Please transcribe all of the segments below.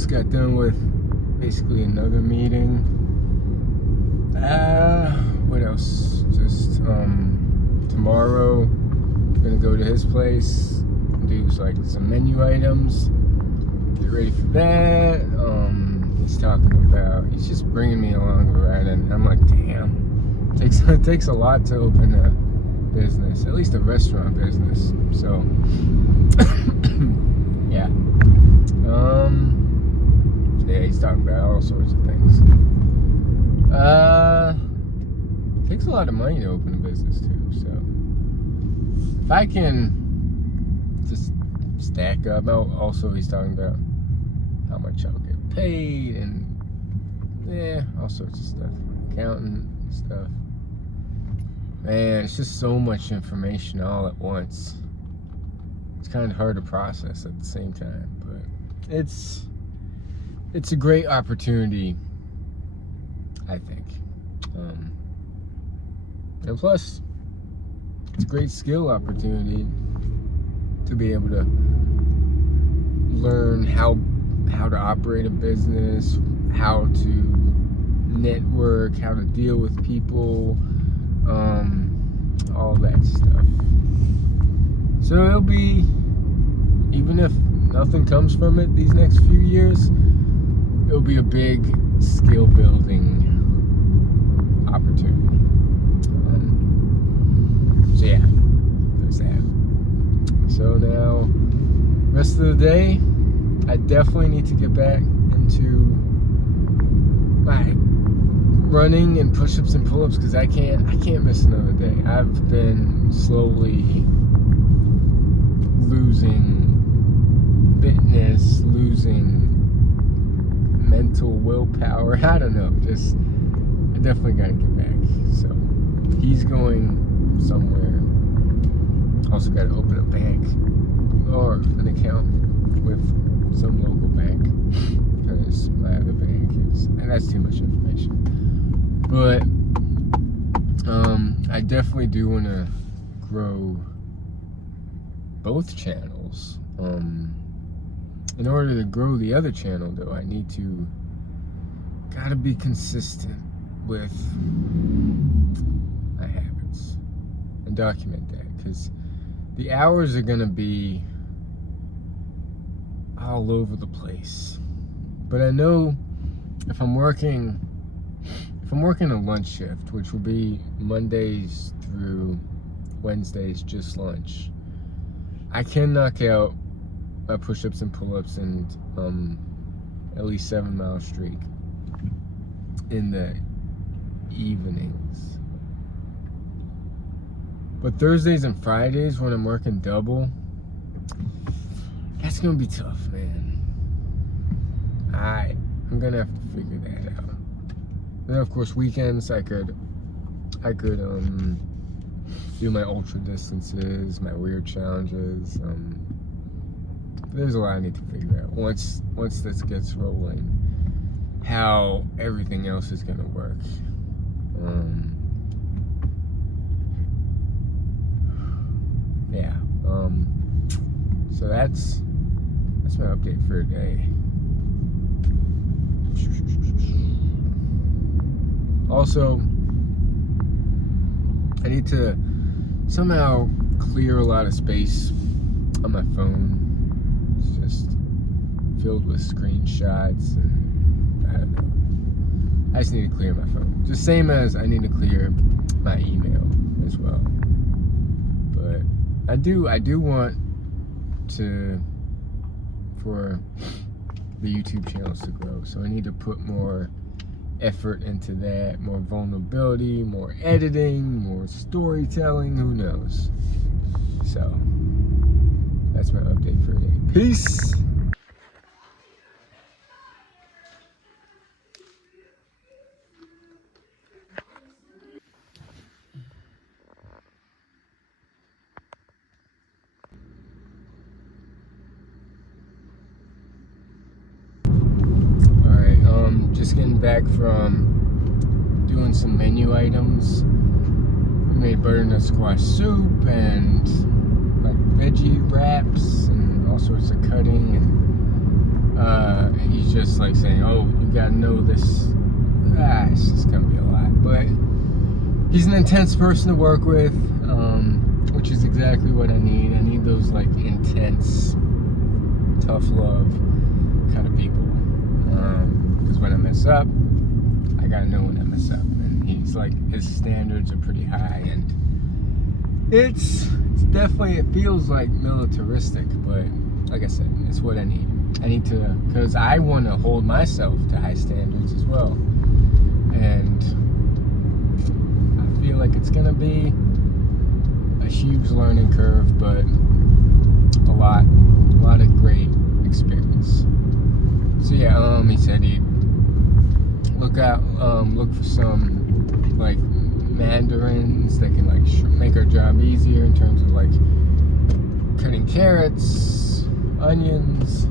just got done with basically another meeting. What else? Just tomorrow I'm gonna go to his place, do like some menu items, get ready for that. He's just bringing me along the ride, and I'm like, damn, it takes a lot to open a business, at least a restaurant business. So yeah. Yeah, he's talking about all sorts of things. It takes a lot of money to open a business too. So if I can just stack up. Also, he's talking about how much I'll get paid and all sorts of stuff, accountant stuff. Man, it's just so much information all at once. It's kind of hard to process at the same time, but it's a great opportunity, I think. And plus, it's a great skill opportunity to be able to learn how to operate a business, how to network, how to deal with people, all that stuff. So it'll be, even if nothing comes from it these next few years, it'll be a big skill building opportunity. So yeah, there's that. So now, rest of the day, I definitely need to get back into my running and push-ups and pull-ups, because I can't miss another day. I've been slowly losing fitness, losing mental willpower. I don't know, I definitely gotta get back. So he's going somewhere. Also gotta open a bank or an account with some local bank, because my other bank is, and that's too much information. But I definitely do want to grow both channels. In order to grow the other channel, though, I need to gotta be consistent with my habits and document that, because the hours are gonna be all over the place. But I know if I'm working a lunch shift, which will be Mondays through Wednesdays, just lunch, I can knock out my push-ups and pull-ups and at least 7-mile streak in the evenings. But Thursdays and Fridays, when I'm working double, that's gonna be tough, man. I'm gonna have to figure that out. Then of course weekends I could do my ultra distances, my weird challenges. There's a lot I need to figure out once this gets rolling, how everything else is gonna work. So that's my update for today. Also, I need to somehow clear a lot of space on my phone. It's just filled with screenshots, and I don't know. I just need to clear my phone. Just same as I need to clear my email as well. But I do want for the YouTube channels to grow. So I need to put more effort into that, more vulnerability, more editing, more storytelling, who knows. So that's my update for today. Peace. Just getting back from doing some menu items. We made butternut squash soup and like veggie wraps and all sorts of cutting, and he's just like saying, oh, you gotta know this. It's just gonna be a lot. But he's an intense person to work with, which is exactly what I need. I need those like intense, tough love kind of people. Because when I mess up, I gotta know when I mess up. And he's like, his standards are pretty high, and it's definitely, it feels like militaristic, but like I said, it's what I need. I need to, because I want to hold myself to high standards as well. And I feel like it's going to be a huge learning curve, but a lot of great experience. So yeah, he said he'd look for some like mandarins that can like make our job easier in terms of like cutting carrots, onions,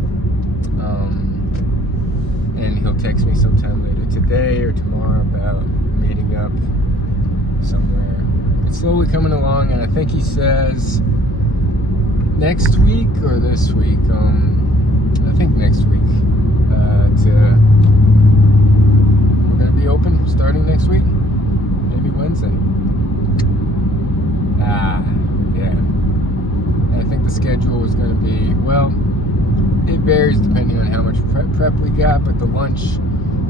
and he'll text me sometime later today or tomorrow about meeting up somewhere. It's slowly coming along, and I think he says next week or this week, I think next week, we're gonna be open starting next week. Maybe Wednesday. Yeah. I think the schedule is going to be, well, it varies depending on how much prep we got, but the lunch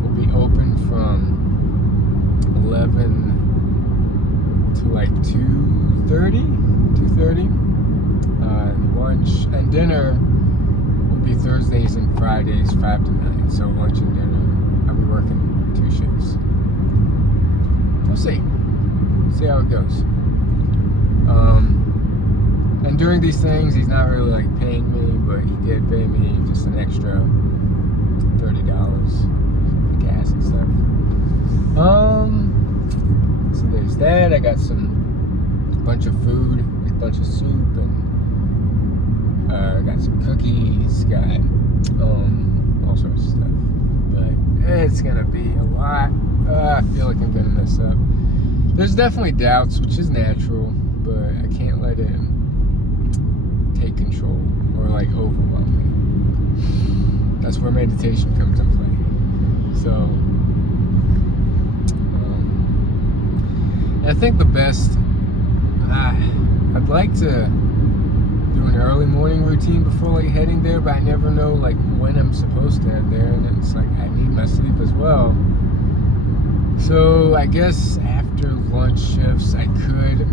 will be open from 11 to like 2:30. Lunch and dinner will be Thursdays and Fridays, 5 to 9. So lunch and dinner, I'll be working 2 shifts. We'll see how it goes. And during these things, he's not really like paying me, but he did pay me just an extra $30 for gas and stuff. So there's that. I got a bunch of food, a bunch of soup, and got some cookies, got all sorts of stuff. But it's gonna be a lot. I feel like I'm gonna mess up. There's definitely doubts, which is natural, but I can't let it take control or like overwhelm me. That's where meditation comes in play. So, I think the best, I'd like to do an early morning routine before like heading there, but I never know like when I'm supposed to head there, and it's like I need my sleep as well. So I guess after lunch shifts, I could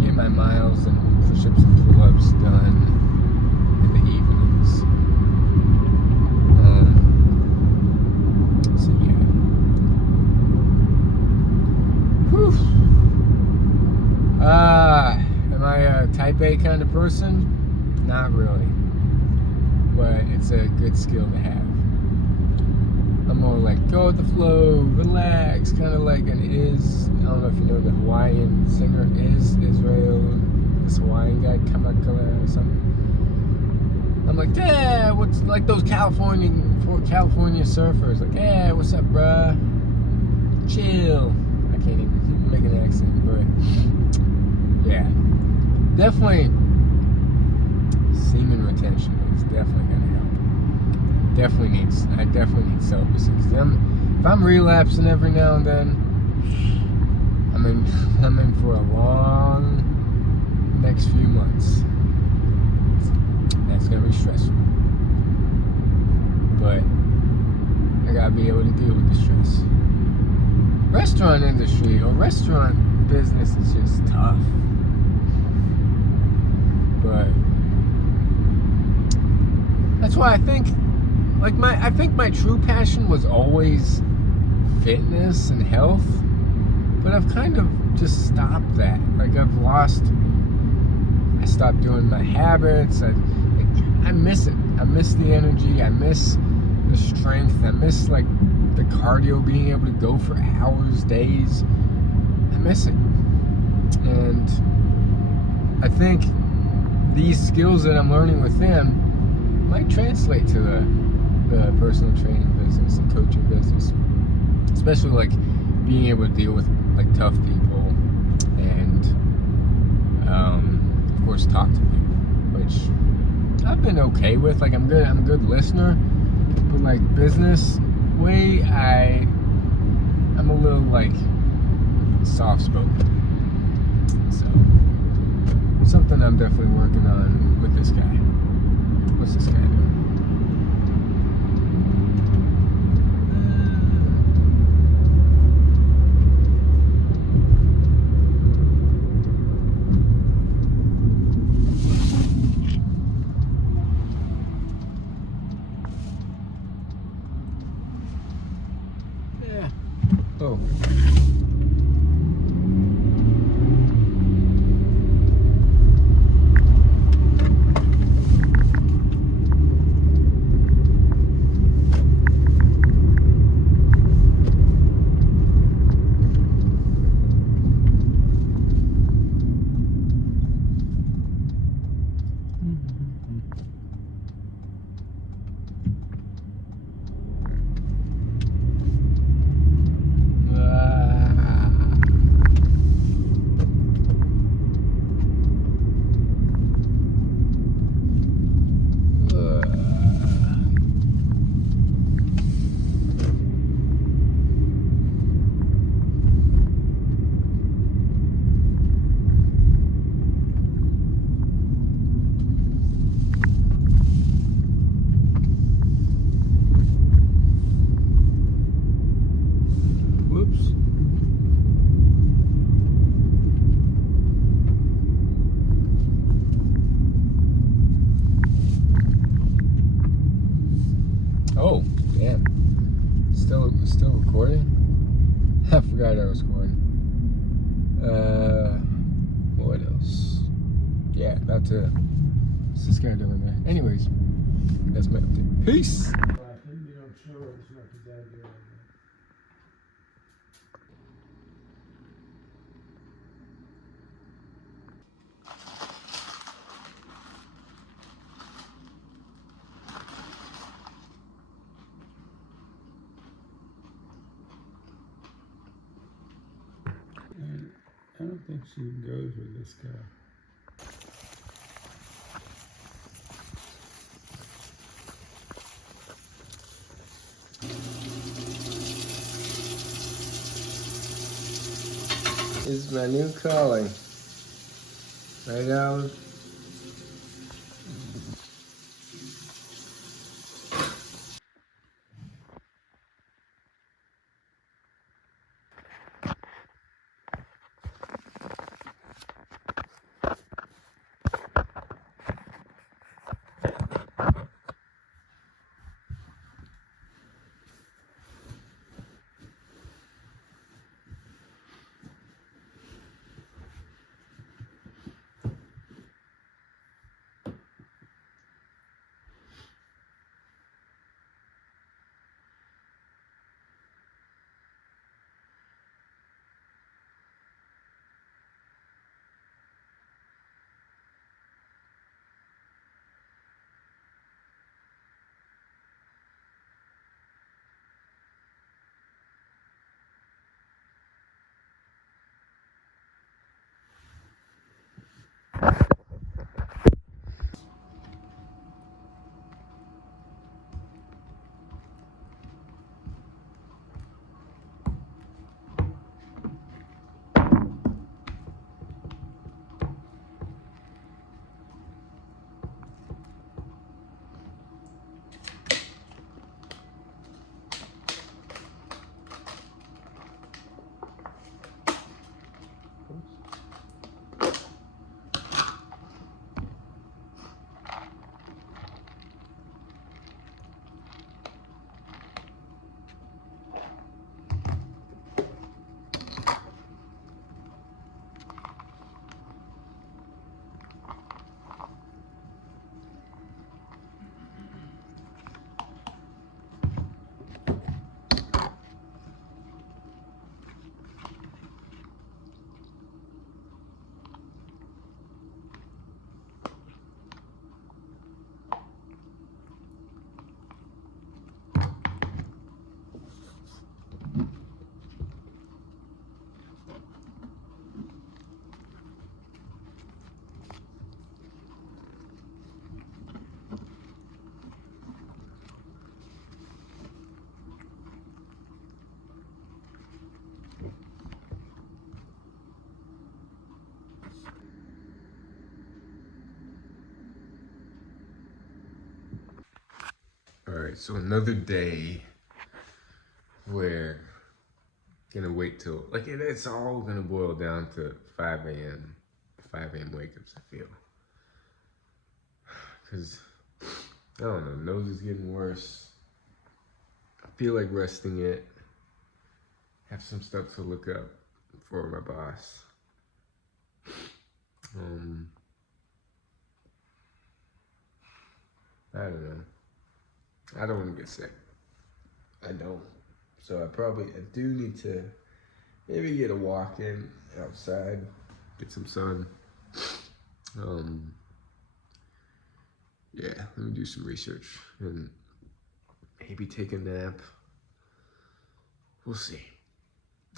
get my miles and push-ups and pull-ups done in the evenings. So yeah. Whew. Am I a type A kind of person? Not really. But it's a good skill to have. I'm more like go with the flow, relax, kind of like an Is. I don't know if you know the Hawaiian singer Israel, this Hawaiian guy, Kamakala or something. I'm like, yeah, what's like those California surfers? Like, yeah, what's up, bruh? Chill. I can't even make an accent, but yeah, definitely semen retention is definitely gonna help. I definitely need celibacy, because if I'm relapsing every now and then, I'm in for a long next few months. That's gonna be stressful, but I gotta be able to deal with the stress. Restaurant industry or restaurant business is just tough, but that's why I think my true passion was always fitness and health, but I've kind of just stopped that. Like I stopped doing my habits. I miss it. I miss the energy. I miss the strength. I miss like the cardio, being able to go for hours, days. I miss it. And I think these skills that I'm learning with them might translate to the personal training business and coaching business, especially like being able to deal with like tough people and of course talk to people, which I've been okay with. Like I'm a good listener, But like business way, I'm a little like soft spoken. So something I'm definitely working on with this guy. What's this guy doing? Yeah. Oh. Whoops. Oh, damn. Still recording? I forgot I was recording. What else? Yeah, that's it. What's this guy doing there? Anyways, that's my update. Peace! I don't think she goes with this guy. This is my new calling. Right, Alan? Alright, so another day where I'm gonna wait till, like, it's all gonna boil down to 5 a.m. 5 a.m. wake-ups, I feel. Because, I don't know, nose is getting worse. I feel like resting it. Have some stuff to look up for my boss. I don't know. I don't want to get sick. I don't. So I do need to maybe get a walk in outside, get some sun. Yeah, let me do some research and maybe take a nap. We'll see.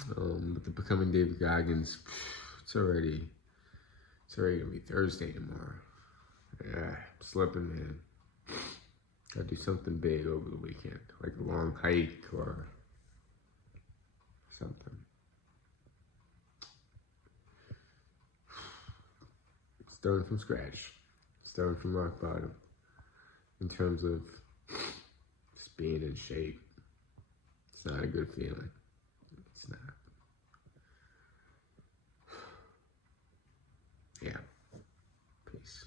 But the Becoming David Goggins, it's already gonna be Thursday tomorrow. Yeah, slipping, man. Gotta do something big over the weekend, like a long hike or something. Starting from scratch, starting from rock bottom, in terms of just being in shape. It's not a good feeling. It's not. Yeah. Peace.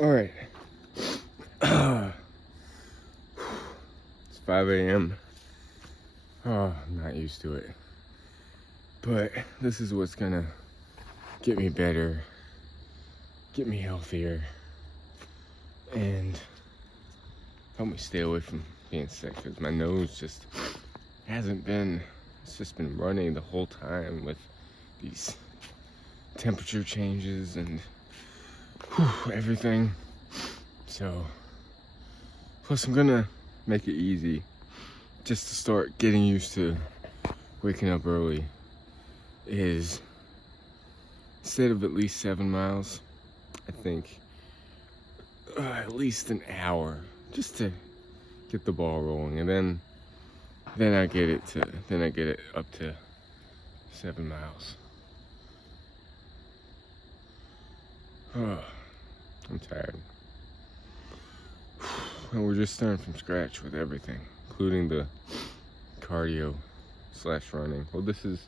All right. It's 5 a.m. Oh, I'm not used to it. But this is what's gonna get me better, get me healthier, and help me stay away from being sick, because my nose just it's just been running the whole time with these temperature changes and everything. So, plus I'm gonna make it easy just to start getting used to waking up early. Is instead of at least 7 miles, I think at least an hour, just to get the ball rolling, and then I get it up to 7 miles. Oh, I'm tired. And we're just starting from scratch with everything, including the cardio / running. Well, this is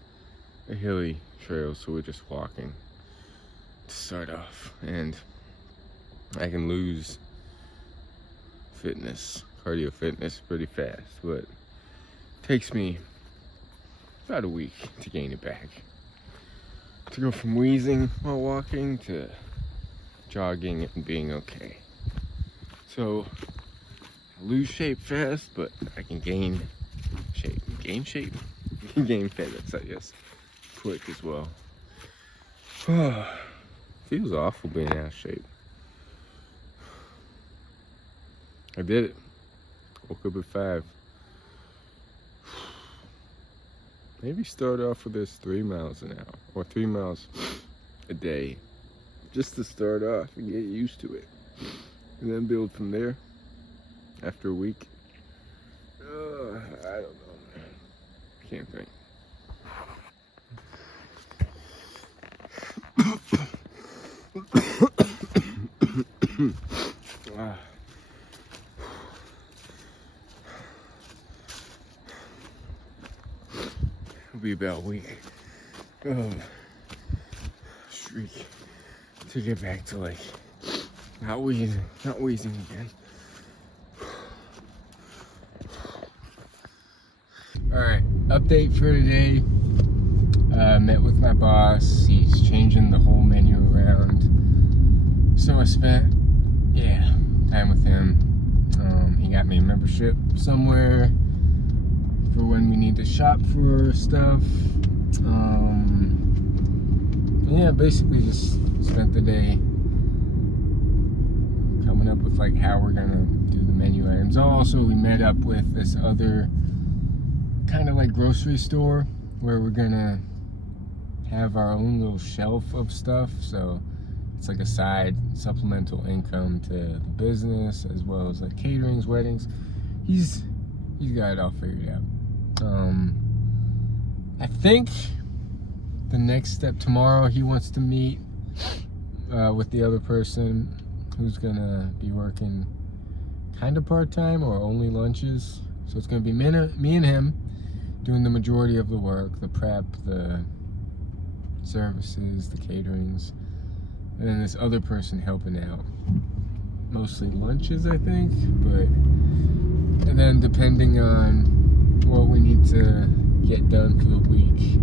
a hilly trail, so we're just walking to start off, and I can lose cardio fitness pretty fast, but it takes me about a week to gain it back. To go from wheezing while walking to jogging and being okay. So I lose shape fast, but I can gain shape. Gain shape? Gain fitness, I guess, quick as well. Feels awful being out of shape. I did it. Woke up at 5. Maybe start off with this 3 miles an hour, or 3 miles a day, just to start off and get used to it, and then build from there after a week. I don't know, man. Can't think. It'll be about a week streak to get back to, like, not wheezing again. Alright, update for today. Met with my boss. He's changing the whole menu around. So I spent, time with him. He got me a membership somewhere for when we need to shop for stuff. Yeah, basically just spent the day coming up with like how we're gonna do the menu items. Also, we met up with this other kind of like grocery store where we're gonna have our own little shelf of stuff, so it's like a side supplemental income to the business, as well as like caterings, weddings. He's got it all figured out. I think the next step tomorrow, he wants to meet with the other person who's gonna be working kind of part-time or only lunches. So it's gonna be me and him doing the majority of the work, the prep, the services, the caterings, and then this other person helping out, mostly lunches, I think. But and then depending on what we need to get done for the week,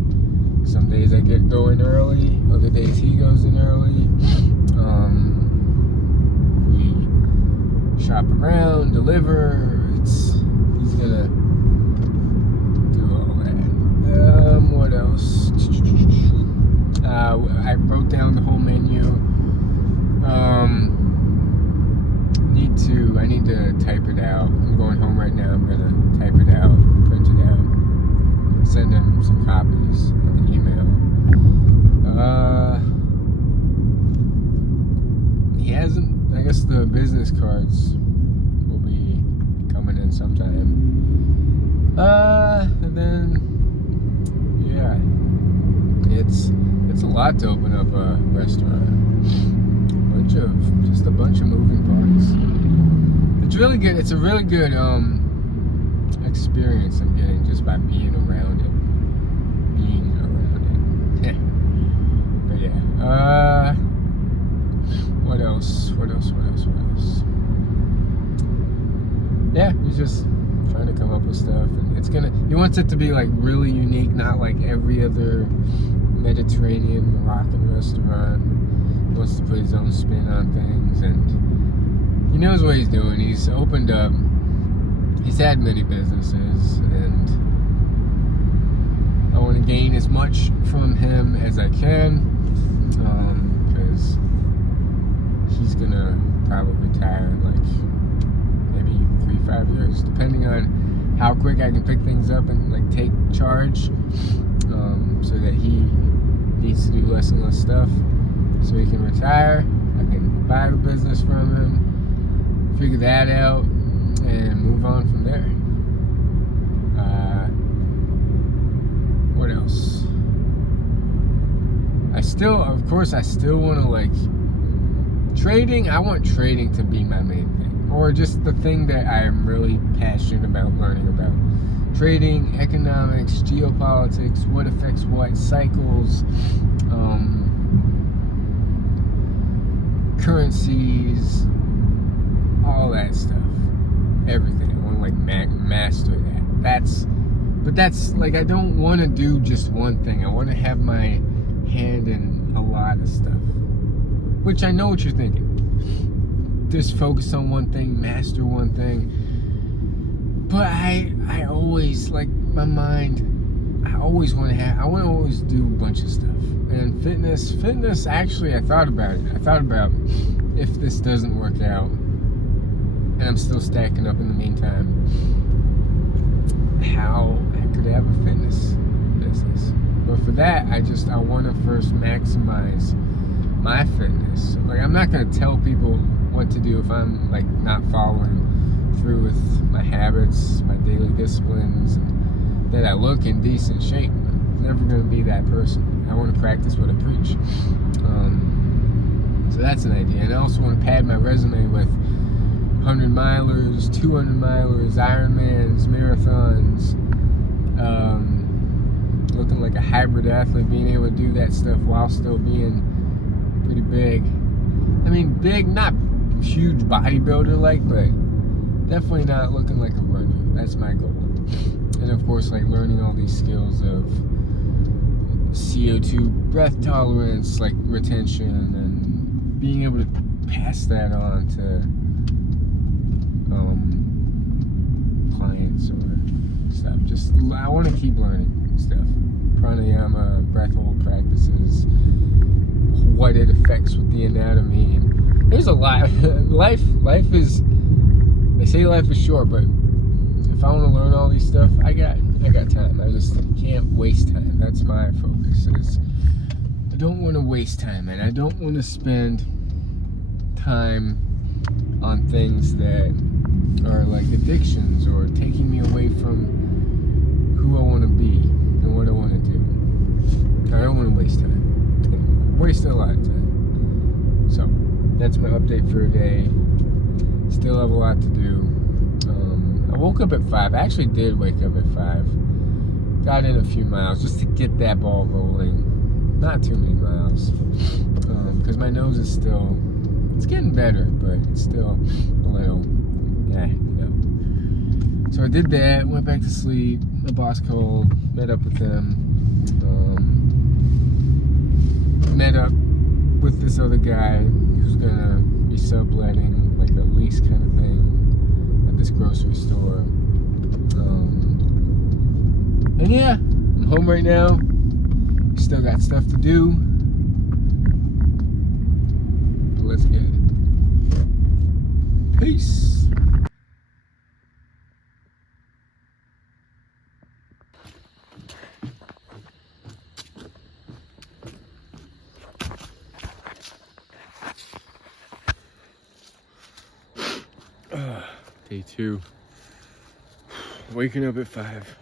some days I get going early, other days he goes in early. We shop around, deliver. He's gonna do all that. What else? I wrote down the whole menu. I need to type it out. I'm going home right now. I'm gonna type it out, print it out, send him some copies of the email. He hasn't. I guess the business cards will be coming in sometime. And then yeah, it's a lot to open up a restaurant. Just a bunch of moving parts. It's really good. It's a really good experience I'm getting just by being around it. But yeah. What else? Yeah, he's just trying to come up with stuff, and he wants it to be like really unique, not like every other Mediterranean, Moroccan restaurant. He wants to put his own spin on things, and he knows what he's doing. He's opened up. He's had many businesses, and I want to gain as much from him as I can, because he's gonna probably retire in like maybe 3-5 years, depending on how quick I can pick things up and like take charge, so that he needs to do less and less stuff, so he can retire. I can buy the business from him, figure that out, and move on from there. What else? I still want to like trading. I want trading to be my main thing, or just the thing that I am really passionate about learning about. Trading, economics, geopolitics, what affects what, cycles, currencies, all that stuff, everything. I want to like master that. That's like, I don't want to do just one thing. I want to have my hand in a lot of stuff, which I know what you're thinking. Just focus on one thing, master one thing. But I always, like, my mind, I want to always do a bunch of stuff. And fitness, actually, I thought about it. I thought about, if this doesn't work out, and I'm still stacking up in the meantime, how I could have a fitness business. But for that, I want to first maximize my fitness. Like, I'm not going to tell people what to do if I'm, like, not following through with my habits, my daily disciplines, and that I look in decent shape. I'm never going to be that person. I want to practice what I preach. So that's an idea. And I also want to pad my resume with 100 milers, 200 milers, Ironmans, marathons, looking like a hybrid athlete, being able to do that stuff while still being pretty big. I mean, big, not huge bodybuilder like, but definitely not looking like a runner. That's my goal. And of course, like, learning all these skills of CO2 breath tolerance, like retention, and being able to pass that on to clients or stuff. Just I want to keep learning stuff. Pranayama, breath hold practices, what it affects with the anatomy. And there's a lot. Life is. They say life is short, but if I want to learn all these stuff, I got time. I just can't waste time. That's my focus. I don't want to waste time, and I don't want to spend time on things that are like addictions or taking me away from who I want to be and what I want to do. I don't want to waste time. I'm wasting a lot of time. So that's my update for today. Still have a lot to do. I woke up at 5. I actually did wake up at 5. Got in a few miles just to get that ball rolling. Not too many miles. Because my nose is still, it's getting better, but it's still a little, So I did that, went back to sleep. My boss called, met up with them. Met up with this other guy who's gonna be subletting, like a lease kind of thing at this grocery store. And yeah, I'm home right now. Still got stuff to do. But let's get it. Peace. Day 2. Waking up at 5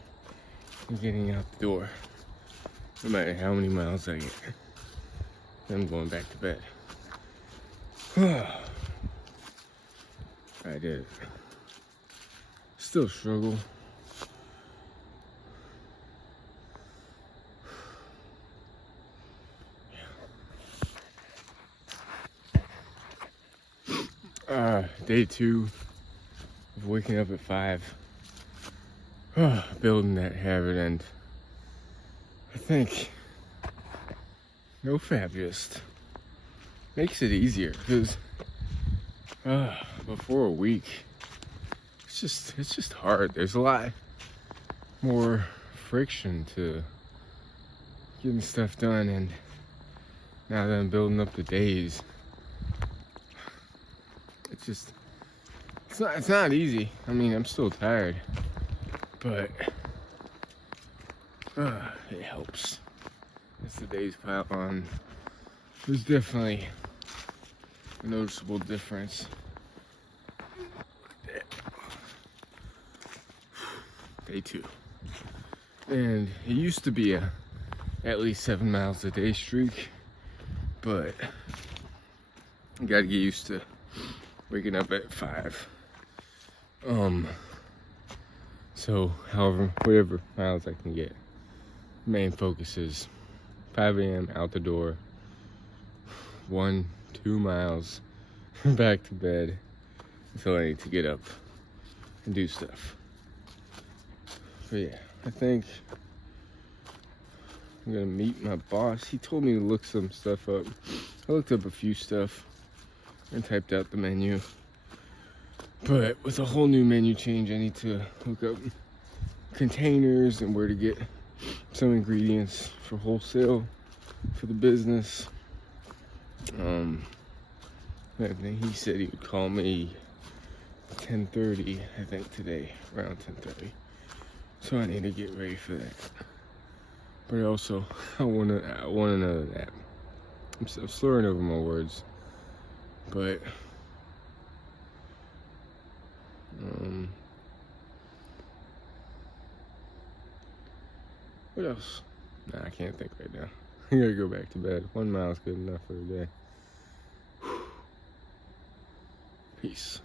and getting out the door. No matter how many miles I get, I'm going back to bed. I did it. Still struggle. Day 2 of waking up at 5. Building that habit, and I think NoFap just makes it easier because before a week, it's just hard. There's a lot more friction to getting stuff done, and now that I'm building up the days, it's not easy. I mean, I'm still tired, but it helps as the days pile on. There's definitely a noticeable difference. Day 2. And it used to be at least 7 miles a day streak, but you gotta get used to waking up at 5. So whatever miles I can get. Main focus is 5 a.m. out the door, 1-2 miles back to bed until I need to get up and do stuff. But yeah, I think I'm gonna meet my boss. He told me to look some stuff up. I looked up a few stuff and typed out the menu. But with a whole new menu change, I need to look up containers and where to get some ingredients for wholesale for the business. He said he would call me 10:30, I think today, around 10:30. So I need to get ready for that. But also, I want another nap. I'm slurring over my words, but what else? Nah, I can't think right now. I gotta go back to bed. 1 mile is good enough for the day. Peace.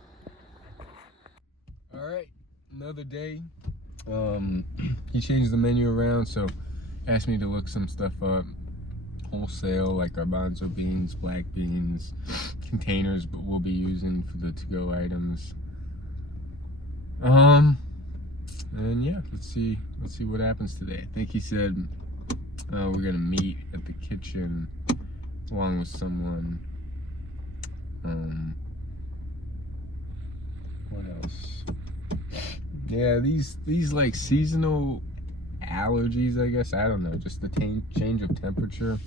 All right, another day. He changed the menu around, so asked me to look some stuff up. Wholesale, like garbanzo beans, black beans, containers, but we'll be using for the to-go items. And yeah, let's see what happens today. I think he said we're gonna meet at the kitchen along with someone. What else? Yeah, these like seasonal allergies, I guess. I don't know. Just the change of temperature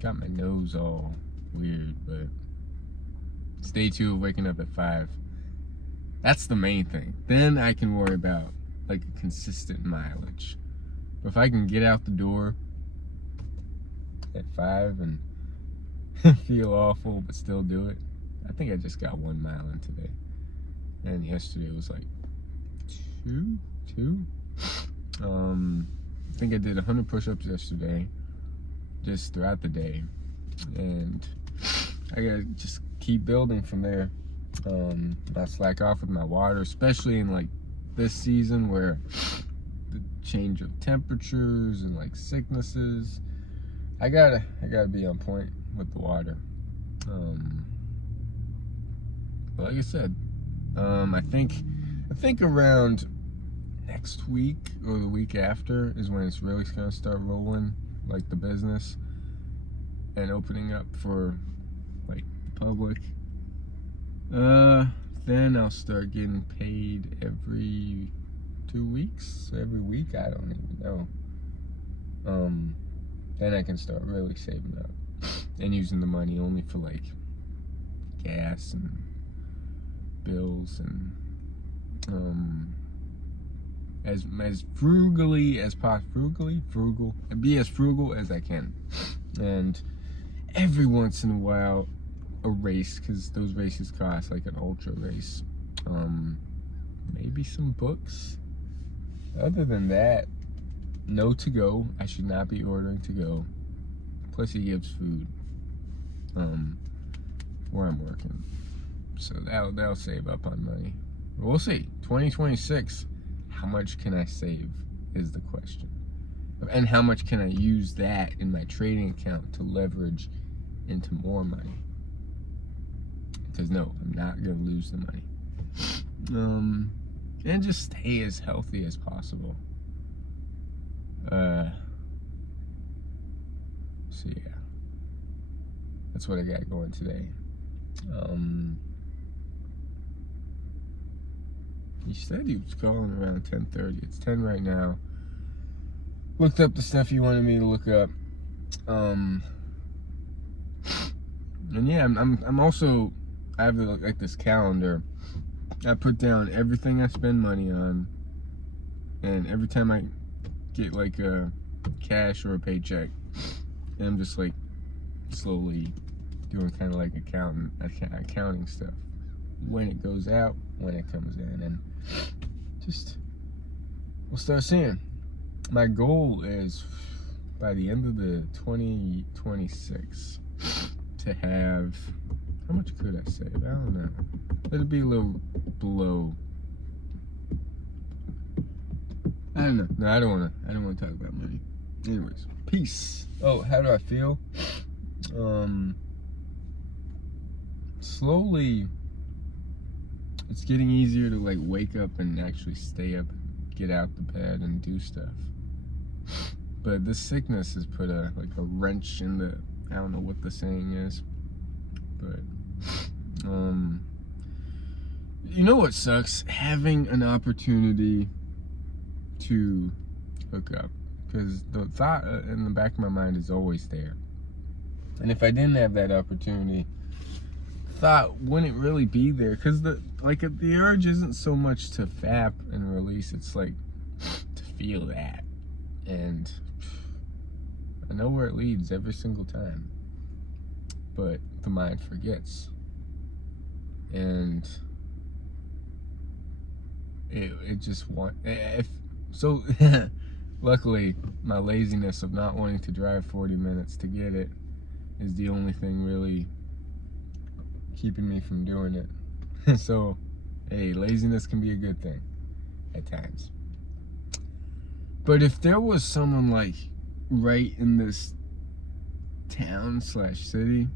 got my nose all weird. But it's day 2 of waking up at 5. That's the main thing. Then I can worry about like a consistent mileage. But if I can get out the door at 5 and feel awful but still do it, I think I just got 1 mile in today. And yesterday was like 2. I think I did 100 push-ups yesterday, just throughout the day, and I gotta just keep building from there. Not slack off with my water, especially in like this season where the change of temperatures and like sicknesses. I gotta be on point with the water. But like I said, I think around next week or the week after is when it's really gonna start rolling, like the business and opening up for like the public. Then I'll start getting paid every 2 weeks, every week. I don't even know. Then I can start really saving up and using the money only for like gas and bills and as frugally as possible, be as frugal as I can, and every once in a while a race, because those races cost, like an ultra race, maybe some books. Other than that, no to go. I should not be ordering to go. Plus he gives food where I'm working, so that'll save up on money. We'll see. 2026, how much can I save is the question. And how much can I use that in my trading account to leverage into more money? Because no, I'm not going to lose the money. And just stay as healthy as possible. So yeah, that's what I got going today. He said he was calling around 10:30. It's 10 right now. Looked up the stuff he wanted me to look up. And yeah, I'm also, I have like this calendar. I put down everything I spend money on, and every time I get like a cash or a paycheck, and I'm just like slowly doing kind of like accounting stuff. When it goes out, when it comes in, and just we'll start seeing. My goal is by the end of the 2026 to have, how much could I save? I don't know. It'll be a little below. I don't know. No, I don't want to talk about money. Anyways, peace. Oh, how do I feel? Slowly, it's getting easier to like wake up and actually stay up, get out the bed and do stuff. But this sickness has put a wrench in the, I don't know what the saying is, but you know what sucks? Having an opportunity to hook up, because the thought in the back of my mind is always there. And if I didn't have that opportunity, thought wouldn't really be there, because the urge isn't so much to fap and release, it's like to feel that. And I know where it leads every single time, but the mind forgets. And it just so luckily my laziness of not wanting to drive 40 minutes to get it is the only thing really keeping me from doing it. So hey, laziness can be a good thing at times. But if there was someone like right in this town/city,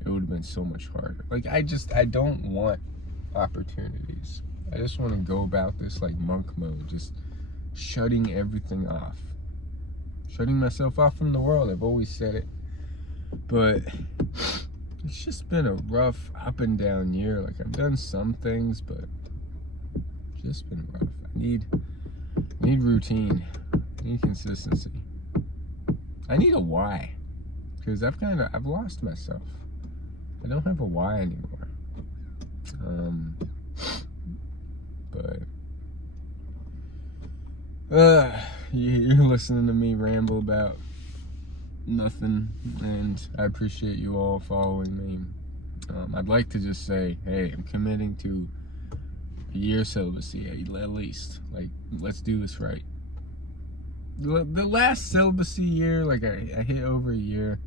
it would have been so much harder. Like I don't want opportunities. I just want to go about this like monk mode, just shutting everything off. Shutting myself off from the world. I've always said it. But it's just been a rough up and down year. Like I've done some things, but just been rough. I need routine. I need consistency. I need a why, because I've lost myself. I don't have a why anymore. But you're listening to me ramble about nothing, and I appreciate you all following me. I'd like to just say, hey, I'm committing to a year celibacy at least. Like, let's do this right. The last celibacy year, like I hit over a year,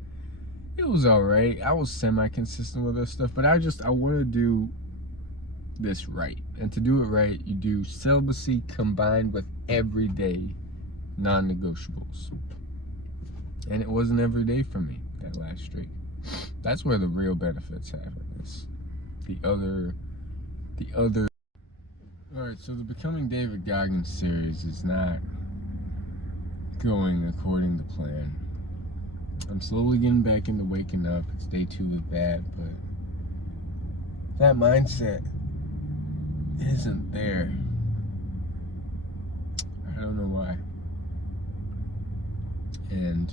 it was alright. I was semi-consistent with this stuff, but I want to do this right. And to do it right, you do celibacy combined with everyday non-negotiables. And it wasn't every day for me, that last streak. That's where the real benefits happen. Is the other. Alright, so the Becoming David Goggins series is not going according to plan. I'm slowly getting back into waking up. It's day 2 of that, but that mindset isn't there. I don't know why. And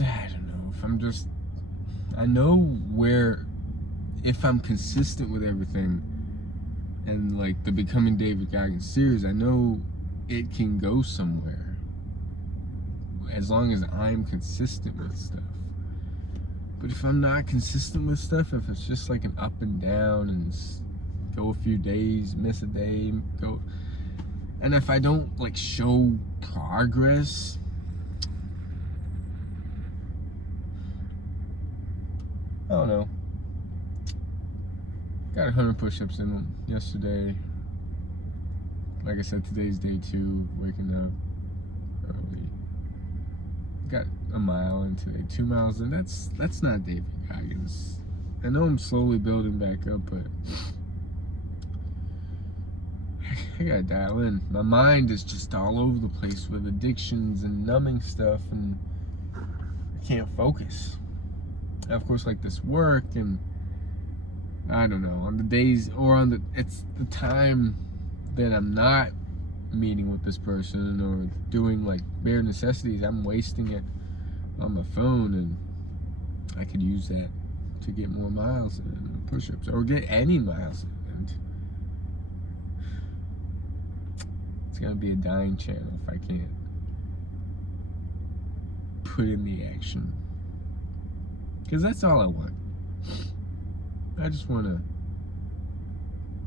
I don't know if I know where, if I'm consistent with everything and like the Becoming David Goggins series, I know it can go somewhere as long as I'm consistent with stuff. But if I'm not consistent with stuff, if it's just like an up and down and go a few days, miss a day, go, and if I don't like show progress, I don't know. Got 100 push-ups in them yesterday. Like I said, today's day 2, waking up early. Got a mile in today, 2 miles in. That's not David Goggins. I know I'm slowly building back up, but I gotta dial in. My mind is just all over the place with addictions and numbing stuff, and I can't focus. And of course, like this work, and I don't know, on the days or it's the time that I'm not meeting with this person or doing like bare necessities, I'm wasting it on my phone, and I could use that to get more miles in, push-ups, or get any miles in. And it's gonna be a dying channel if I can't put in the action, because that's all I want. I just want to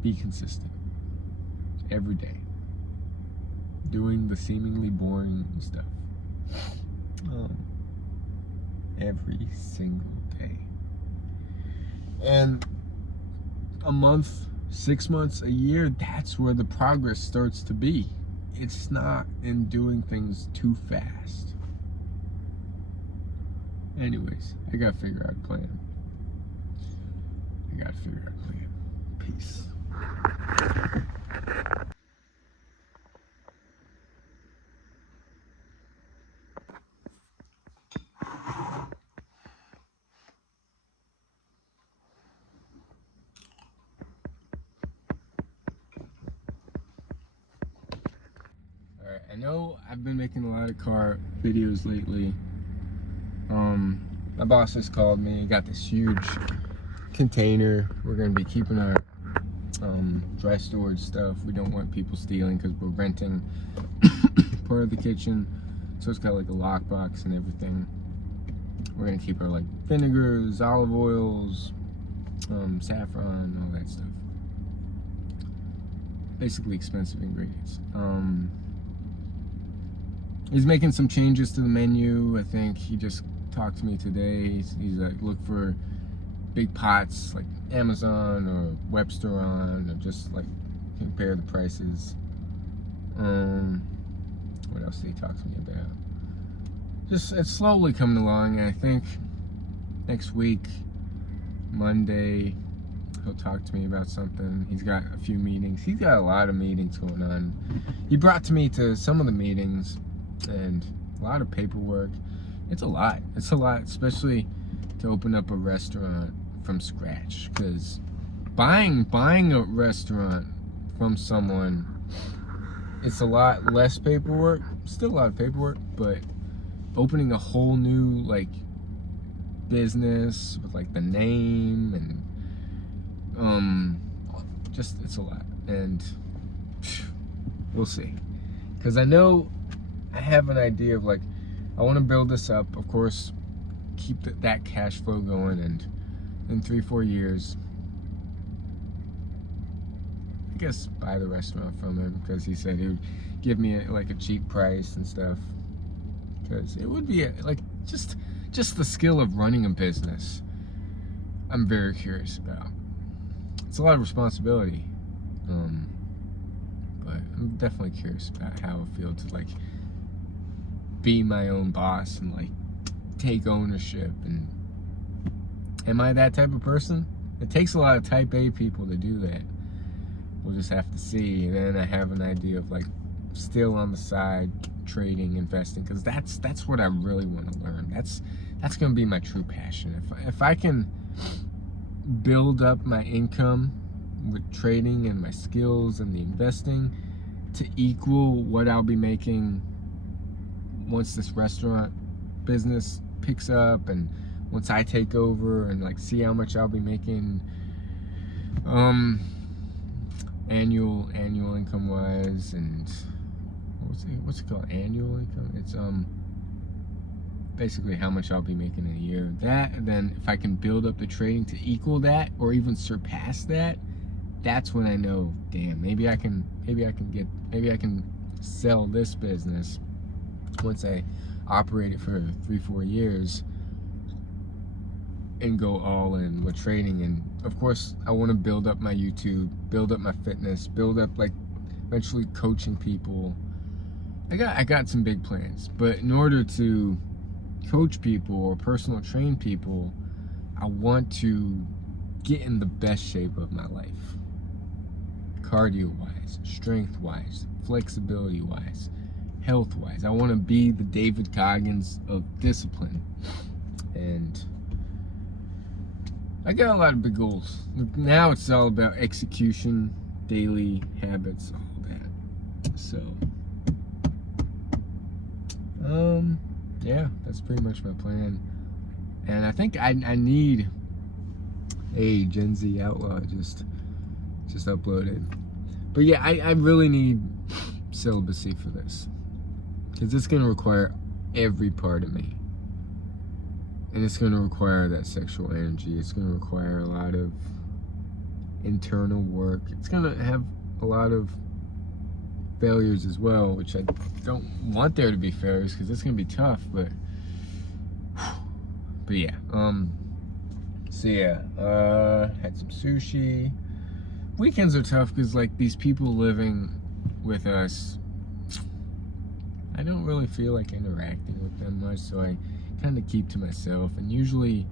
be consistent every day, doing the seemingly boring stuff every single day. And a month, 6 months, a year, that's where the progress starts to be. It's not in doing things too fast. Anyways, I gotta figure out a plan. Peace. Alright, I know I've been making a lot of car videos lately. My boss just called me. Got this huge container. We're gonna be keeping our dry storage stuff. We don't want people stealing because we're renting part of the kitchen, so it's got like a lockbox and everything. We're gonna keep our like vinegars, olive oils, saffron, all that stuff. Basically expensive ingredients. He's making some changes to the menu. I think he just talked to me today. He's like, look for big pots like Amazon or Webster on, or just like compare the prices. What else did he talk to me about? Just, it's slowly coming along. I think next week, Monday, he'll talk to me about something. He's got a few meetings. He's got a lot of meetings going on. He brought me to some of the meetings, and a lot of paperwork. It's a lot, especially to open up a restaurant from scratch, because buying a restaurant from someone, it's a lot less paperwork. Still a lot of paperwork, but opening a whole new like business with like the name and just it's a lot, and we'll see. Because I know I have an idea of like I want to build this up, of course, keep that cash flow going, and in 3-4 years, I guess buy the restaurant from him, because he said he would give me like a cheap price and stuff. Because it would be like just the skill of running a business, I'm very curious about. It's a lot of responsibility, but I'm definitely curious about how it feels to like be my own boss and like take ownership. And am I that type of person? It takes a lot of type A people to do that. We'll just have to see. And then I have an idea of like still on the side trading, investing, because that's what I really want to learn. That's going to be my true passion. If I can build up my income with trading and my skills and the investing to equal what I'll be making once this restaurant business picks up, and once I take over, and like see how much I'll be making annual income wise, and what's it called, annual income? It's basically how much I'll be making in a year. That, and then if I can build up the trading to equal that or even surpass that, that's when I know, damn, maybe I can sell this business once I operate it for 3-4 years and go all in with trading. And of course I want to build up my YouTube, build up my fitness, build up like eventually coaching people. I got some big plans, but in order to coach people or personal train people, I want to get in the best shape of my life, cardio wise, strength wise, flexibility wise, health wise. I want to be the David Goggins of discipline, and I got a lot of big goals. Now it's all about execution, daily habits, all that. So yeah, that's pretty much my plan. And I think I need a Gen Z Outlaw just uploaded. But yeah, I really need celibacy for this, because it's going to require every part of me, and it's going to require that sexual energy. It's going to require a lot of internal work. It's going to have a lot of failures as well, which I don't want there to be failures, because it's going to be tough. But yeah, so yeah, had some sushi. Weekends are tough because like these people living with us, I don't really feel like interacting with them much, so I kind of keep to myself. And usually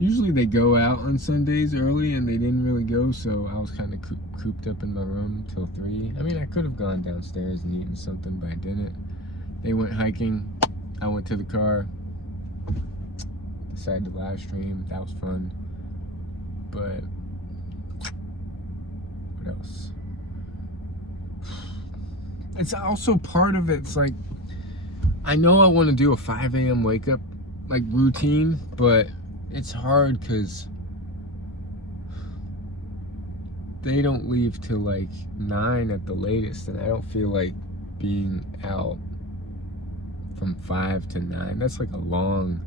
they go out on Sundays early, and they didn't really go, so I was kind of cooped up in my room till 3. I mean, I could have gone downstairs and eaten something, but I didn't. They went hiking, I went to the car, decided to live stream. That was fun. But what else? It's also part of it. It's like, I know I want to do a 5 a.m. wake up like routine, but it's hard because they don't leave till like 9 at the latest, and I don't feel like being out from 5 to 9. That's like a long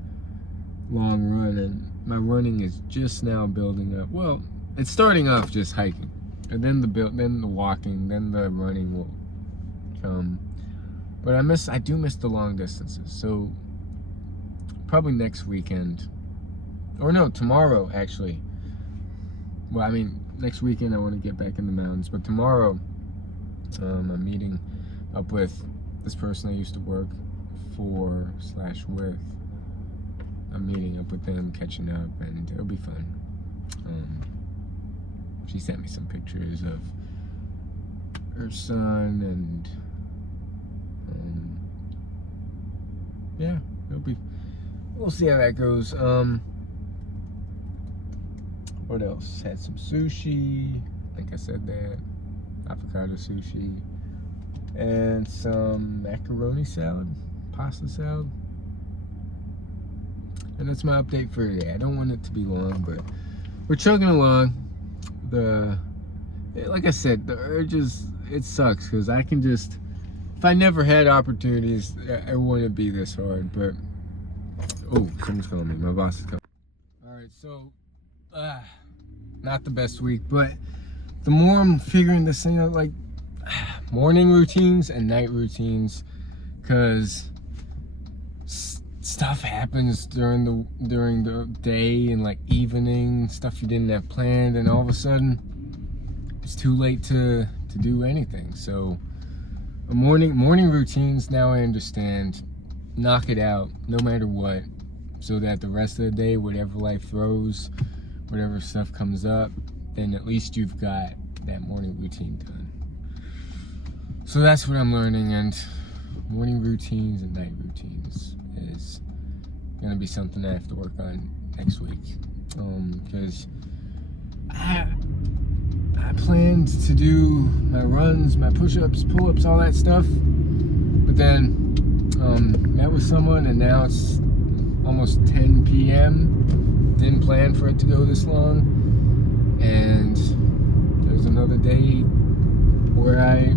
run, and my running is just now building up. Well, it's starting off just hiking, and then the walking, then the running will come. But I do miss the long distances, so probably next weekend, or no, tomorrow actually. Well, I mean, next weekend I want to get back in the mountains, but tomorrow I'm meeting up with this person I used to work for/with. I'm meeting up with them, catching up, and it'll be fun. She sent me some pictures of her son, and yeah, we'll see how that goes. What else? Had some sushi. I think I said that. Avocado sushi. And some macaroni salad. Pasta salad. And that's my update for today. I don't want it to be long, but we're chugging along. Like I said, the urges, it sucks because I can just, if I never had opportunities, it wouldn't be this hard. But, oh, someone's calling me. My boss is calling. All right, so, not the best week, but the more I'm figuring this thing out, like morning routines and night routines, because stuff happens during the day and like evening, stuff you didn't have planned, and all of a sudden it's too late to do anything. So morning routines, now I understand, knock it out no matter what, so that the rest of the day, whatever life throws, whatever stuff comes up, then at least you've got that morning routine done. So that's what I'm learning, and morning routines and night routines is gonna be something I have to work on next week, because I planned to do my runs, my push-ups, pull-ups, all that stuff, but then met with someone, and now it's almost 10 p.m. Didn't plan for it to go this long, and there's another day where I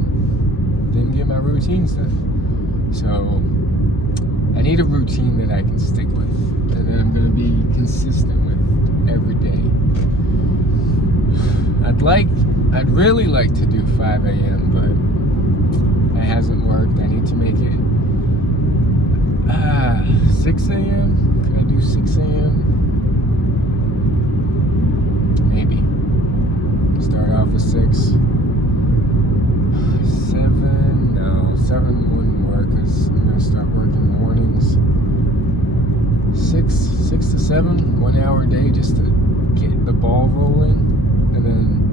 didn't get my routines done. So I need a routine that I can stick with and that I'm going to be consistent with every day. I'd really like to do 5 a.m., but that hasn't worked. I need to make it 6 a.m. Can I do 6 a.m.? Maybe. Start off with 6. 7? No, 7 wouldn't work because I'm going to start working mornings. 6 to 7, 1 hour a day just to get the ball rolling. And then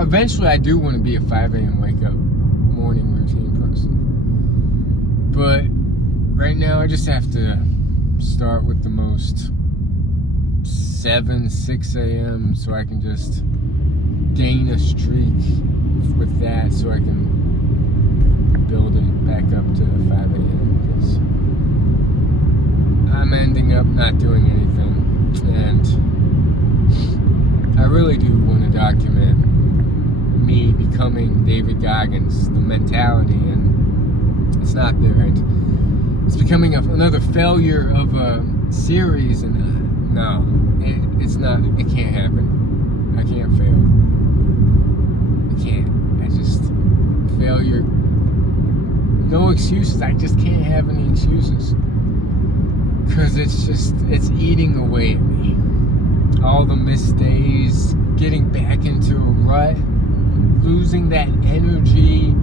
eventually I do want to be a 5 a.m. wake up morning routine person. But right now I just have to start with the most 6 a.m. so I can just gain a streak with that, so I can build it back up to 5 a.m. because I'm ending up not doing anything, and I really do want to document me becoming David Goggins, the mentality, and it's not there. It's becoming another failure of a series, and no, it's not. It can't happen. I can't fail. I can't. Failure. No excuses. I just can't have any excuses. Because it's eating away at me. All the missed days, getting back into a rut, losing that energy.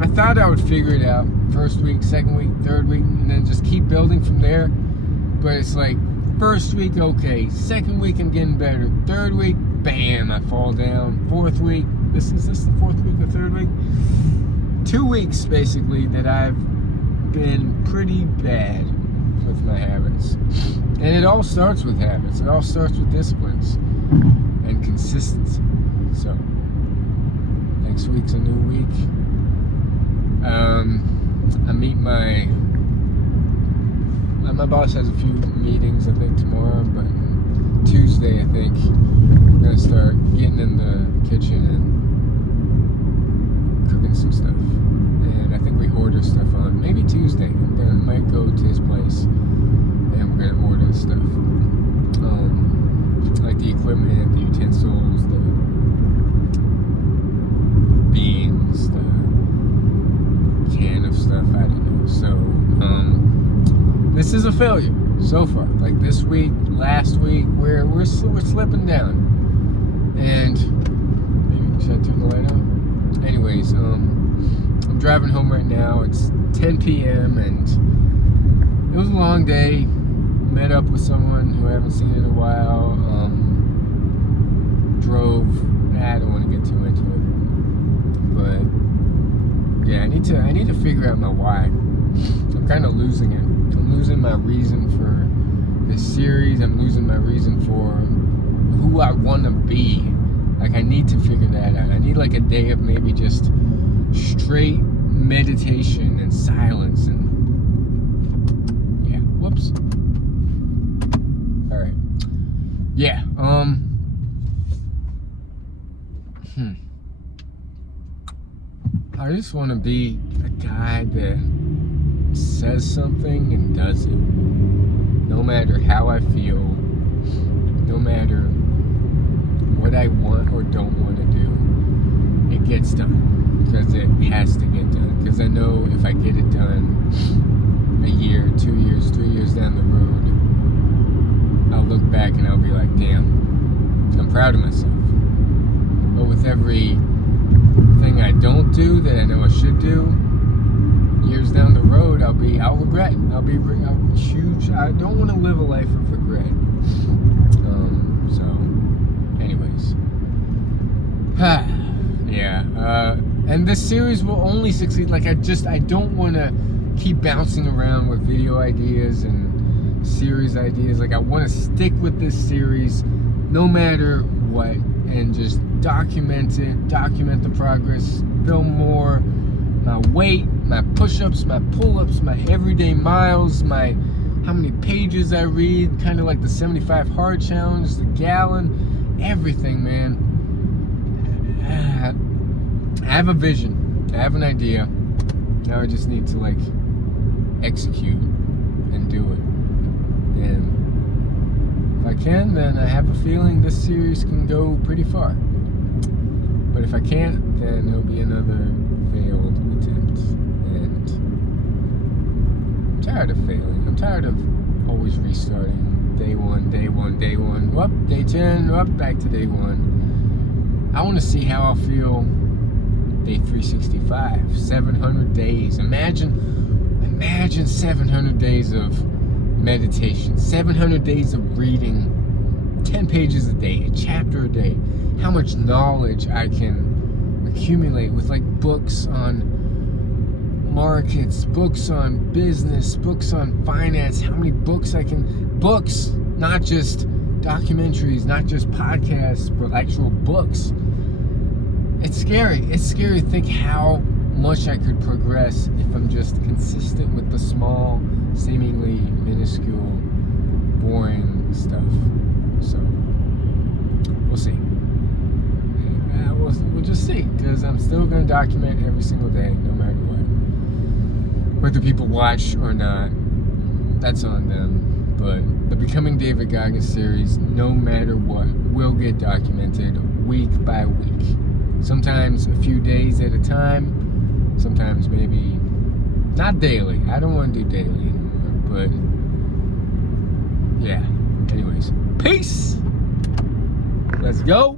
I thought I would figure it out. First week, second week, third week, and then just keep building from there. But it's like, first week, okay. Second week, I'm getting better. Third week, bam, I fall down. Fourth week, is this the fourth week or third week? 2 weeks, basically, that I've been pretty bad with my habits. And it all starts with habits. It all starts with disciplines and consistency. So, next week's a new week. I meet my boss has a few meetings, I think, tomorrow, but Tuesday, I think, I'm going to start getting in the kitchen and cooking some stuff. And I think we order stuff on maybe Tuesday. I might go to his place and we're going to order stuff. Like the equipment, the utensils, the beans, the can of stuff, I don't know. So, this is a failure so far. Like this week, last week, we're slipping down. And maybe should I turn the light on? Anyways, I'm driving home right now. It's 10 p.m. and it was a long day. Met up with someone who I haven't seen in a while. Drove. I don't want to get too into it, but yeah. I need to figure out my why. I'm kind of losing it. I'm losing my reason for this series. I'm losing my reason for who I want to be. Like, I need to figure that out. I need like a day of maybe just straight meditation and silence and yeah. Whoops. All right. Yeah. I just want to be a guy that says something and does it. No matter how I feel, no matter what I want or don't want to do, it gets done. Because it has to get done. Because I know if I get it done a year, 2 years, 3 years down the road, I'll look back and I'll be like, damn, I'm proud of myself. But with every thing I don't do that I know I should do, years down the road, I'll regret. I'll be huge. I don't want to live a life of regret. So, anyways, yeah. And this series will only succeed. Like, I don't want to keep bouncing around with video ideas and series ideas. Like, I want to stick with this series no matter what, and just document the progress, film more, my weight, my push-ups, my pull-ups, my everyday miles, how many pages I read, kind of like the 75 hard challenge, the gallon, everything, man. I have a vision, I have an idea. Now I just need to like execute and do it. And if I can, then I have a feeling this series can go pretty far. But if I can't, then it'll be another failed attempt. And I'm tired of failing. I'm tired of always restarting. Day one. Whoop, day 10. Whoop, back to day 1. I want to see how I'll feel day 365. 700 days. Imagine 700 days of meditation. 700 days of reading 10 pages a day, a chapter a day. How much knowledge I can accumulate with like books on markets, books on business, books on finance, how many books books, not just documentaries, not just podcasts, but actual books. It's scary to think how much I could progress if I'm just consistent with the small, seemingly minuscule, boring stuff. So, we'll see. We'll just see, because I'm still going to document every single day, no matter what. Whether people watch or not, that's on them. But the Becoming David Goggins series, no matter what, will get documented week by week. Sometimes a few days at a time, sometimes maybe not daily. I don't want to do daily anymore, but yeah. Anyways, peace. Let's go.